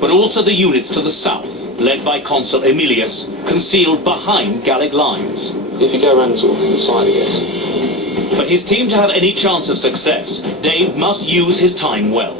but also the units to the south, led by Consul Aemilius, concealed behind Gallic lines. If you go around sort of to the side, I guess. For his team to have any chance of success, Dave must use his time well.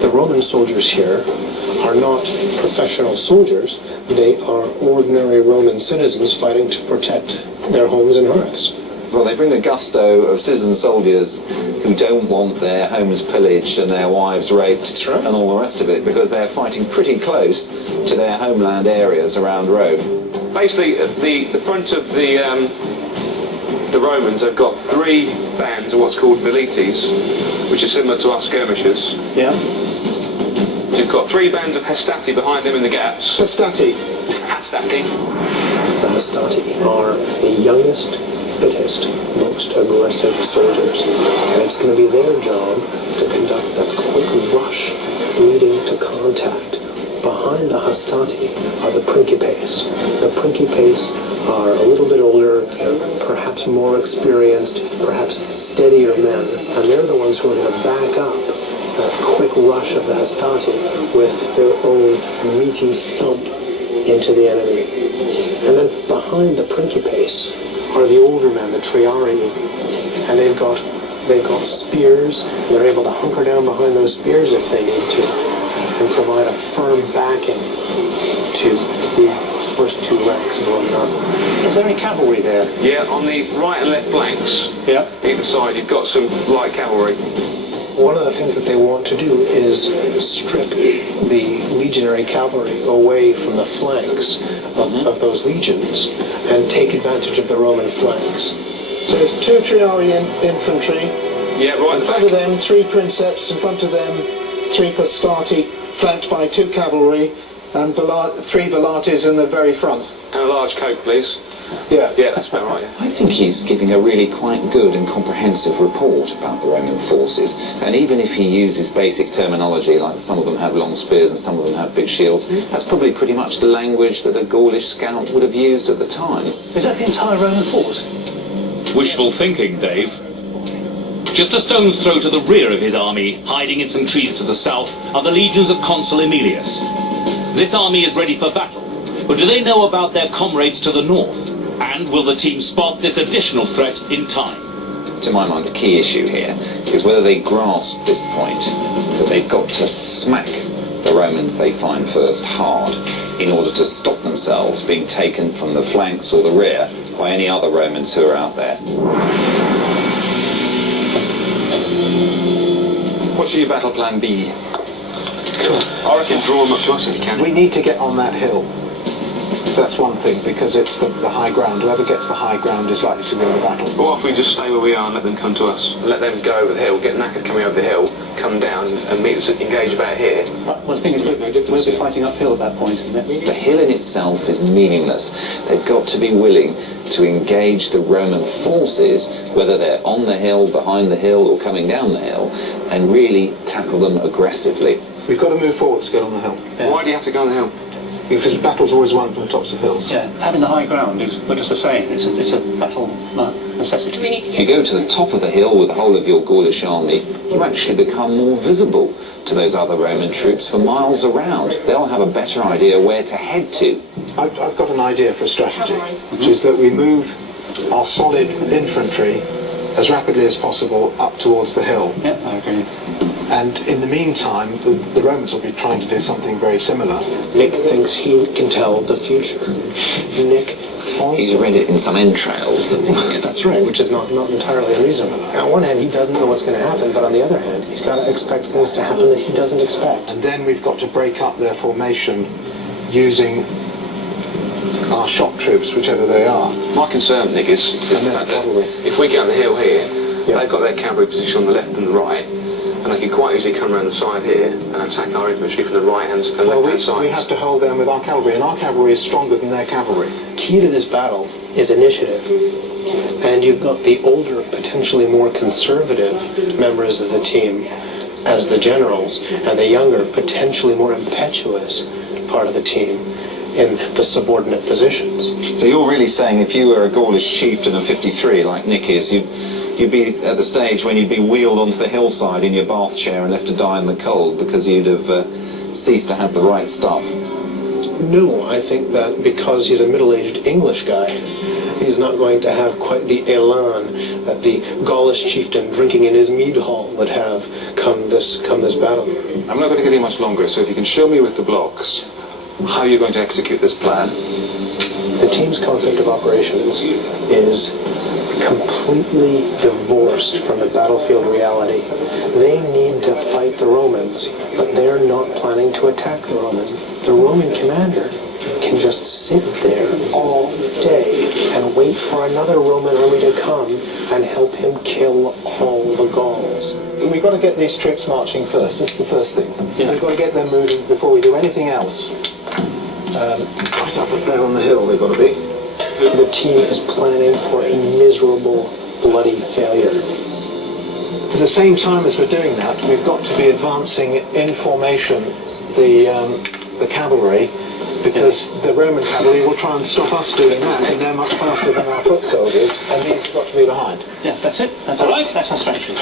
The Roman soldiers here are not professional soldiers. They are ordinary Roman citizens fighting to protect their homes and hearths. Well, they bring the gusto of citizen soldiers who don't want their homes pillaged and their wives raped and all the rest of it, because they're fighting pretty close to their homeland areas around Rome. Basically, the front of the Romans have got 3 bands of what's called velites, which is similar to our skirmishers. Yeah. You've got 3 bands of hastati behind them in the gaps. Hastati. Hastati. The hastati are the youngest, fittest, most aggressive soldiers, and it's going to be their job to conduct that quick rush leading to contact. Behind the hastati are the principes. The principes are a little bit older, perhaps more experienced, perhaps steadier men, and they're the ones who are going to back up that quick rush of the hastati with their own meaty thump into the enemy. And then behind the principes are the older men, the triarii, and they've got spears. They're able to hunker down behind those spears if they need to, and provide a firm backing to the first 2 ranks of Roman army. Is there any cavalry there? Yeah, on the right and left flanks, Yeah. either side, you've got some light cavalry. One of the things that they want to do is strip the legionary cavalry away from the flanks of those legions and take advantage of the Roman flanks. So there's 2 triarii infantry. Yeah, right In front of them, 3 princeps. In front of them, 3 hastati, flanked by 2 cavalry, and 3 velates in the very front. And a large coat, please. Yeah. Yeah, that's about right, yeah. I think he's giving a really quite good and comprehensive report about the Roman forces, and even if he uses basic terminology, like some of them have long spears and some of them have big shields, that's probably pretty much the language that a Gaulish scout would have used at the time. Is that the entire Roman force? Wishful thinking, Dave. Just a stone's throw to the rear of his army, hiding in some trees to the south, are the legions of Consul Aemilius. This army is ready for battle, but do they know about their comrades to the north? And will the team spot this additional threat in time? To my mind, the key issue here is whether they grasp this point, that they've got to smack the Romans they find first hard in order to stop themselves being taken from the flanks or the rear by any other Romans who are out there. What should your battle plan be? I reckon draw them up to us if you can. We need to get on that hill. That's one thing, because it's the high ground. Whoever gets the high ground is likely to win the battle. But what if we just stay where we are and let them come to us? Let them go over the hill, get knackered coming over the hill, come down and meet us, engage about here. Well, the thing is, we'll be fighting uphill at that point. And The hill in itself is meaningless. They've got to be willing to engage the Roman forces, whether they're on the hill, behind the hill, or coming down the hill, and really tackle them aggressively. We've got to move forward to get on the hill. Yeah. Why do you have to go on the hill? Because battles always won from the tops of hills. Yeah, having the high ground is, but as I say, it's a battle necessity. If you go to the top of the hill with the whole of your Gaulish army, you actually become more visible to those other Roman troops for miles around. They'll have a better idea where to head to. I've got an idea for a strategy, which is that we move our solid infantry as rapidly as possible up towards the hill. Yeah, I agree. And in the meantime, the Romans will be trying to do something very similar. Nick thinks he can tell the future. Nick also... He's read it in some entrails. Yeah, that's right, which is not entirely unreasonable. On one hand, he doesn't know what's going to happen, but on the other hand, he's got to expect things to happen that he doesn't expect. And then we've got to break up their formation using our shock troops, whichever they are. My concern, Nick, is the fact that if we get on the hill here, they've got their cavalry position on the left and the right, and they can quite easily come around the side here and attack our infantry from the right-hand and left-hand sides. We have to hold them with our cavalry, and our cavalry is stronger than their cavalry. Key to this battle is initiative. And you've got the older, potentially more conservative members of the team as the generals, and the younger, potentially more impetuous part of the team in the subordinate positions. So you're really saying if you were a Gaulish chieftain of 53, like Nick is, you'd be at the stage when you'd be wheeled onto the hillside in your bath chair and left to die in the cold because you'd have cease to have the right stuff? No, I think that because he's a middle-aged English guy, he's not going to have quite the elan that the Gaulish chieftain drinking in his mead hall would have come this battle. I'm not going to give you much longer, so if you can show me with the blocks how you're going to execute this plan. The team's concept of operations is completely divorced from the battlefield reality. They need to fight the Romans, but they're not planning to attack the Romans. The Roman commander can just sit there all day and wait for another Roman army to come and help him kill all the Gauls. We've got to get these troops marching first. This is the first thing. Yeah. We've got to get them moving before we do anything else. Right up there on the hill they've got to be. The team is planning for a miserable, bloody failure. At the same time as we're doing that, we've got to be advancing in formation the cavalry, because the Roman cavalry will try and stop us doing that, and they're much faster than our foot soldiers, and these have got to be behind. Yeah, that's it. That's all right. That's our strategy.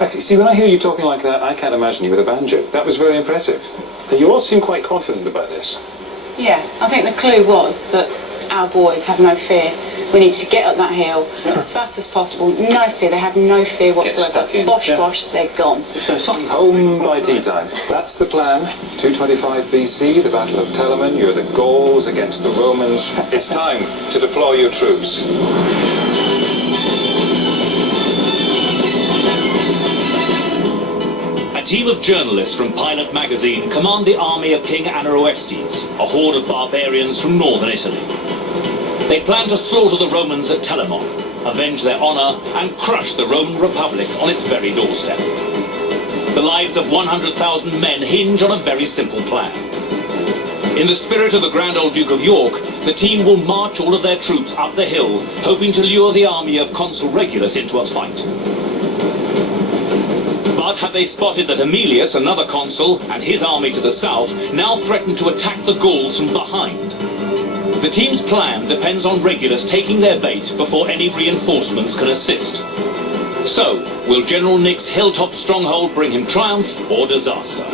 Actually, see, when I hear you talking like that, I can't imagine you with a banjo. That was very impressive. And you all seem quite confident about this. Yeah, I think the clue was that our boys have no fear. We need to get up that hill as fast as possible. No fear. They have no fear whatsoever. stuck in. Bosh, bosh, they're gone. So something Home by tea time. That's the plan. 225 BC, the Battle of Telamon. You're the Gauls against the Romans. It's time to deploy your troops. A team of journalists from Pilot magazine command the army of King Aneroestes, a horde of barbarians from northern Italy. They plan to slaughter the Romans at Telamon, avenge their honour, and crush the Roman Republic on its very doorstep. The lives of 100,000 men hinge on a very simple plan. In the spirit of the Grand Old Duke of York, the team will march all of their troops up the hill, hoping to lure the army of Consul Regulus into a fight. But have they spotted that Emilius, another consul, and his army to the south now threaten to attack the Gauls from behind? The team's plan depends on Regulus taking their bait before any reinforcements can assist. So, will General Nick's hilltop stronghold bring him triumph or disaster?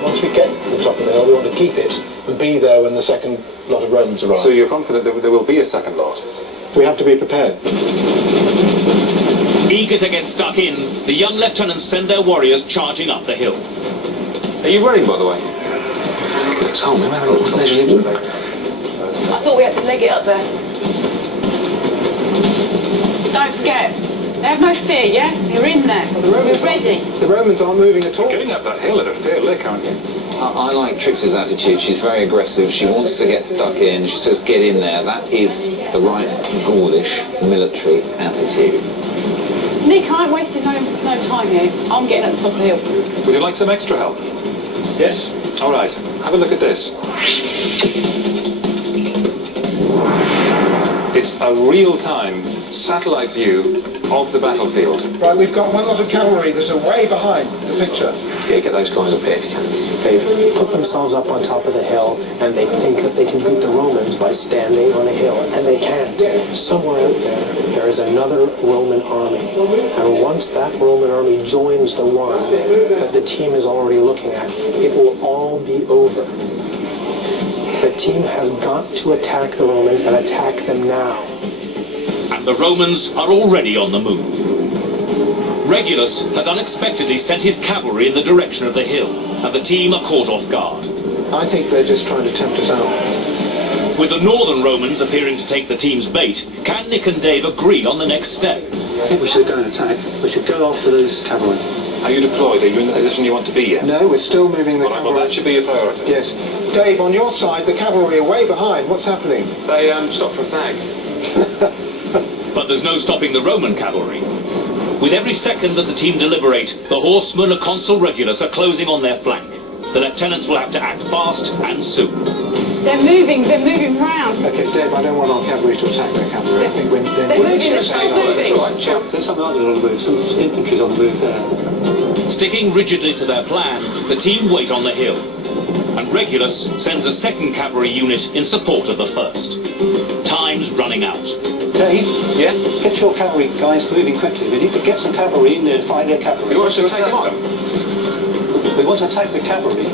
Once we get to the top of the hill, we want to keep it and be there when the second lot of Romans arrive. So you're confident that there will be a second lot? We have to be prepared. Eager to get stuck in, the young lieutenants send their warriors charging up the hill. Are you running, by the way? It's home, we're having a little leisure. I thought we had to leg it up there. Don't forget, they have no fear, yeah? You're in there. We're ready. The Romans aren't moving at all. Getting up that hill at a fair lick, aren't you? I like Trix's attitude. She's very aggressive. She wants to get stuck in. She says, get in there. That is the right Gaulish military attitude. Nick, I ain't wasting no time here. I'm getting at the top of the hill. Would you like some extra help? Yes? All right, have a look at this. It's a real-time satellite view of the battlefield. Right, we've got one lot of cavalry that are way behind the picture. Yeah, get those guys up here if you can. They've put themselves up on top of the hill, and they think that they can beat the Romans by standing on a hill, and they can't. Somewhere out there, there is another Roman army, and once that Roman army joins the one that the team is already looking at, it will all be over. The team has got to attack the Romans and attack them now. And the Romans are already on the move. Regulus has unexpectedly sent his cavalry in the direction of the hill, and the team are caught off guard. I think they're just trying to tempt us out. With the northern Romans appearing to take the team's bait, can Nick and Dave agree on the next step? I think we should go and attack. We should go after those cavalry. Are you deployed? Are you in the position you want to be yet? No, we're still moving the All right, cavalry. well, that should be your priority. Yes. Dave, on your side, the cavalry are way behind. What's happening? They stopped for a fag. But there's no stopping the Roman cavalry. With every second that the team deliberate, the horsemen of Consul Regulus are closing on their flank. The lieutenants will have to act fast and soon. They're moving round. Okay, Dave, I don't want our cavalry to attack their cavalry. I think we're They're moving, they're still moving. There's some others on the move. Some infantry's on the move there. Sticking rigidly to their plan, the team wait on the hill. And Regulus sends a second cavalry unit in support of the first. Time's running out. Dave, Yeah? get your cavalry guys moving quickly. We need to get some cavalry in there and find their cavalry. You want us to take them on? We want to attack the cavalry.